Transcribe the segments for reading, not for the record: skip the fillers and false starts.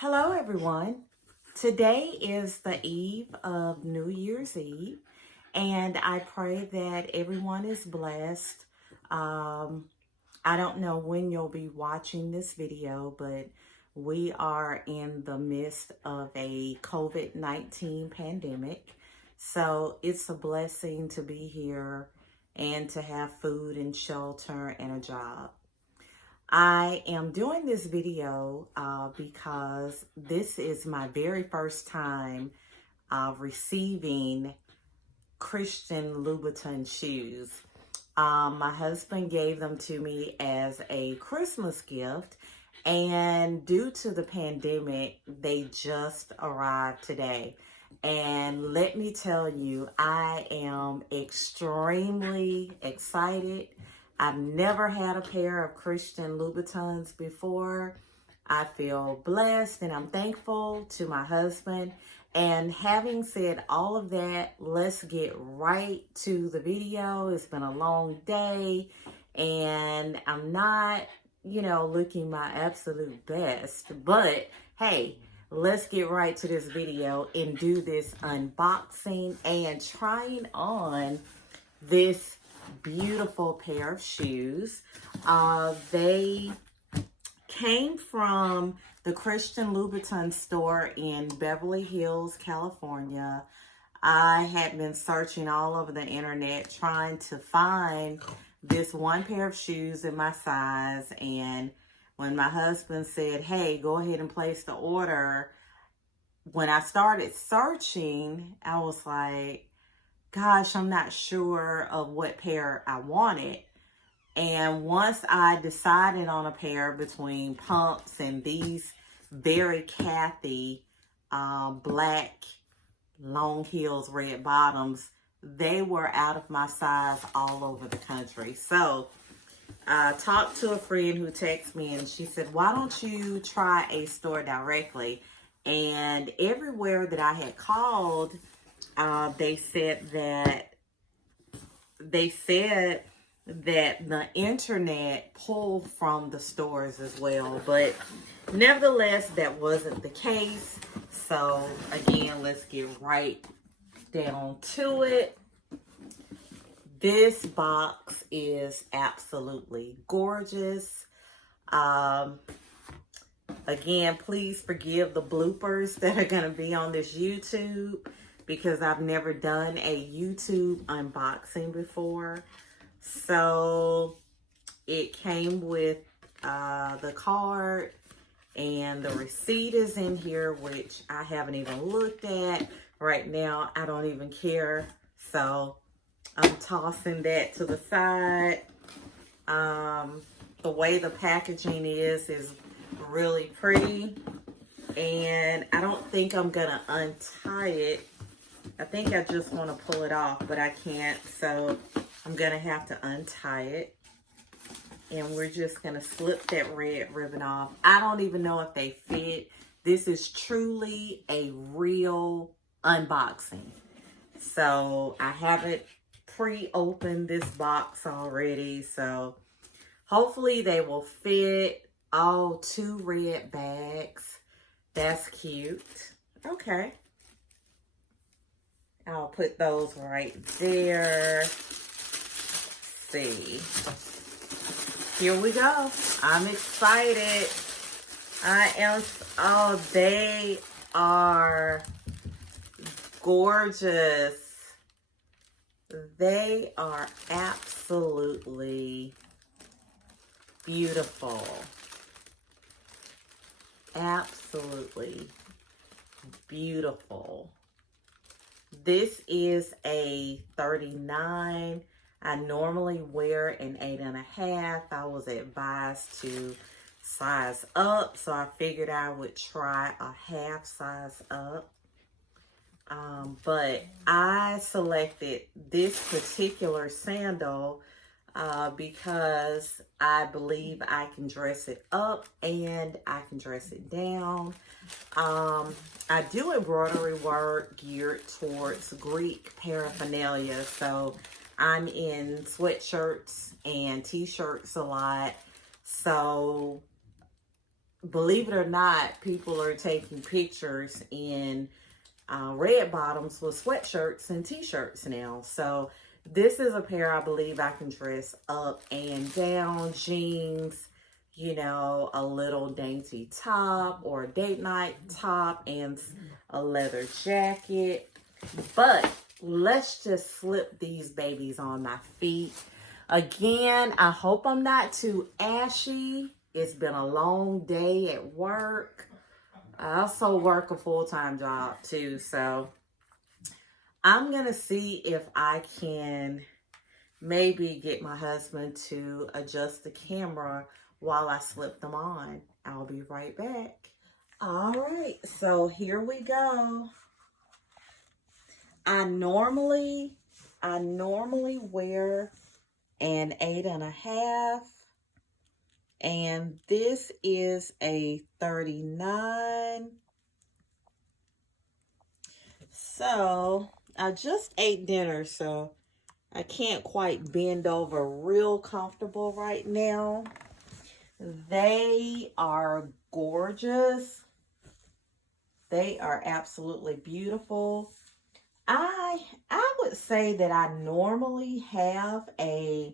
Hello, everyone. Today is the eve of New Year's Eve, and I pray that everyone is blessed. Um, I don't know when you'll be watching this video, but we are in the midst of a COVID-19 pandemic. So it's a blessing to be here and to have food and shelter and a job. I am doing this video because this is my very first time receiving Christian Louboutin shoes. My husband gave them to me as a Christmas gift, and due to the pandemic, they just arrived today. And let me tell you, I am extremely excited. I've never had a pair of Christian Louboutins before. I feel blessed and I'm thankful to my husband. And having said all of that, let's get right to the video. It's been a long day and I'm not, looking my absolute best. But hey, let's get right to this video and do this unboxing and trying on this beautiful pair of shoes. They came from the Christian Louboutin store in Beverly Hills, California. I had been searching all over the internet trying to find this one pair of shoes in my size, and when my husband said, hey, go ahead and place the order, when I started searching, I was like, gosh, I'm not sure of what pair I wanted. And once I decided on a pair between pumps and these very Cathy black long heels, red bottoms, they were out of my size all over the country. So I talked to a friend who texted me and she said, why don't you try a store directly? And everywhere that I had called, they said that the internet pulled from the stores as well, but nevertheless, that wasn't the case. So again, let's get right down to it. This box is absolutely gorgeous. Again, please forgive the bloopers that are going to be on this YouTube because I've never done a YouTube unboxing before. So it came with the card, and the receipt is in here, which I haven't even looked at. Right now, I don't even care. So I'm tossing that to the side. The way the packaging is really pretty. And I don't think I'm going to untie it. I think I just want to pull it off, but I can't. So I'm going to have to untie it. And we're just going to slip that red ribbon off. I don't even know if they fit. This is truly a real unboxing. So I haven't pre-opened this box already. So hopefully they will fit. All 2 red bags. That's cute. Okay. I'll put those right there. Let's see. Here we go. I'm excited. Oh, they are gorgeous. They are absolutely beautiful. Absolutely beautiful. This is a 39. I normally wear an 8.5. I was advised to size up, so I figured I would try a half size up. But I selected this particular sandal because I believe I can dress it up and I can dress it down. I do embroidery work geared towards Greek paraphernalia, so I'm in sweatshirts and t-shirts a lot. So believe it or not, people are taking pictures in red bottoms with sweatshirts and t-shirts now. So this is a pair I believe I can dress up and down, jeans, you know, a little dainty top or a date night top and a leather jacket. But let's just slip these babies on my feet. Again, I hope I'm not too ashy. It's been a long day at work. I also work a full-time job too, so I'm going to see if I can maybe get my husband to adjust the camera while I slip them on. I'll be right back. All right, so here we go. I normally wear an 8.5, and this is a 39. So I just ate dinner, so I can't quite bend over real comfortable right now. They are gorgeous. They are absolutely beautiful. I would say that I normally have a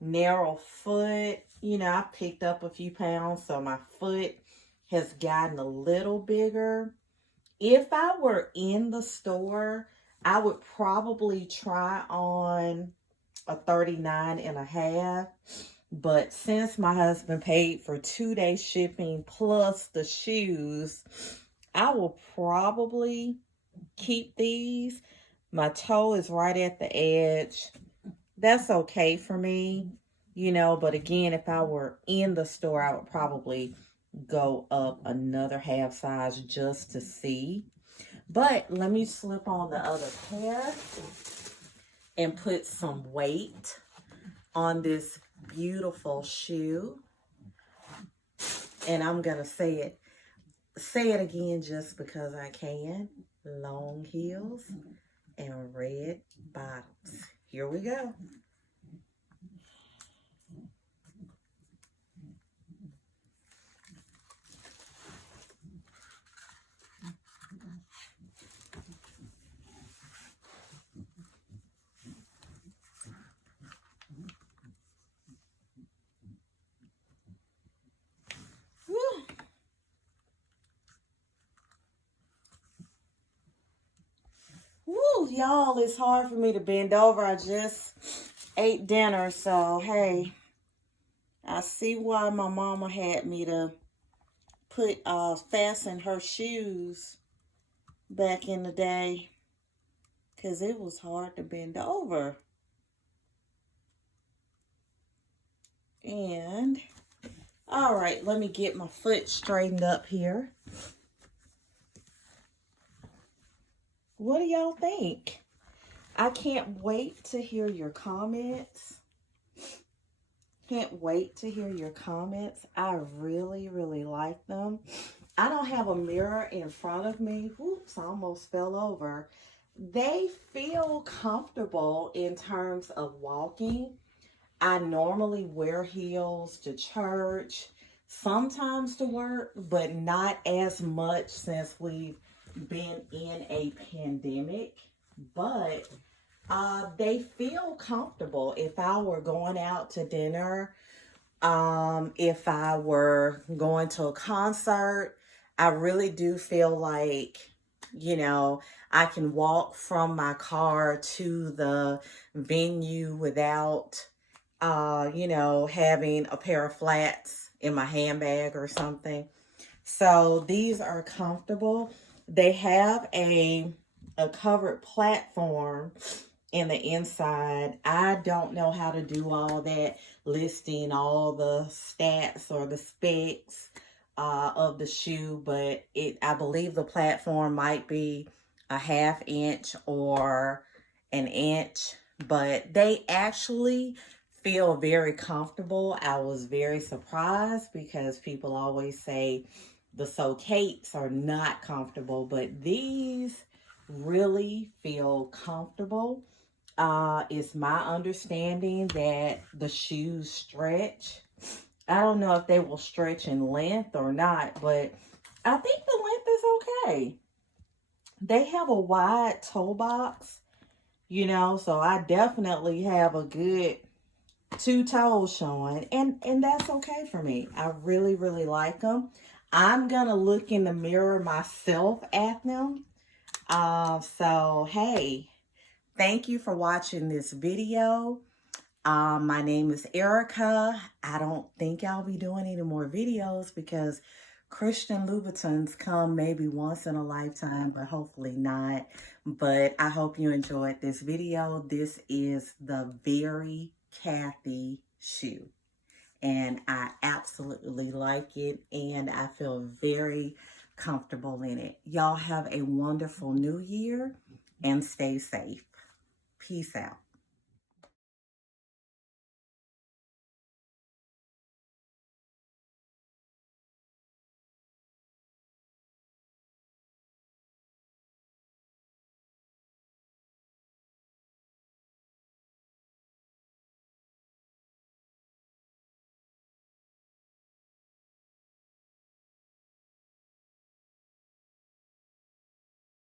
narrow foot. You know, I picked up a few pounds, so my foot has gotten a little bigger. If I were in the store, I would probably try on a 39.5. But since my husband paid for 2-day shipping plus the shoes, I will probably keep these. My toe is right at the edge. That's okay for me, you know, but again, if I were in the store, I would probably go up another half size just to see. But let me slip on the other pair and put some weight on this beautiful shoe. And I'm gonna say it again just because I can. Long heels and red bottoms. Here we go. Woo, y'all, it's hard for me to bend over. I just ate dinner, so hey, I see why my mama had me to fasten her shoes back in the day, because it was hard to bend over. And all right, let me get my foot straightened up here. What do y'all think? I can't wait to hear your comments. Can't wait to hear your comments. I really, really like them. I don't have a mirror in front of me. Oops, I almost fell over. They feel comfortable in terms of walking. I normally wear heels to church, sometimes to work, but not as much since we've been in a pandemic. But they feel comfortable. If I were going out to dinner, if I were going to a concert, I really do feel like, you know, I can walk from my car to the venue without, you know, having a pair of flats in my handbag or something. So these are comfortable. They have a covered platform in the inside. I don't know how to do all that, listing all the stats or the specs of the shoe, but I believe the platform might be a 1/2 inch or an inch, but they actually feel very comfortable. I was very surprised because people always say the Socates are not comfortable, but these really feel comfortable. It's my understanding that the shoes stretch. I don't know if they will stretch in length or not, but I think the length is okay. They have a wide toe box, so I definitely have a good two toes showing, and that's okay for me. I really, really like them. I'm gonna look in the mirror myself at them. So hey, thank you for watching this video. My name is Erica. I don't think I'll be doing any more videos because Christian Louboutins come maybe once in a lifetime, but hopefully not. But I hope you enjoyed this video. This is the Very Cathy shoe, and I absolutely like it, and I feel very comfortable in it. Y'all have a wonderful new year and stay safe. Peace out.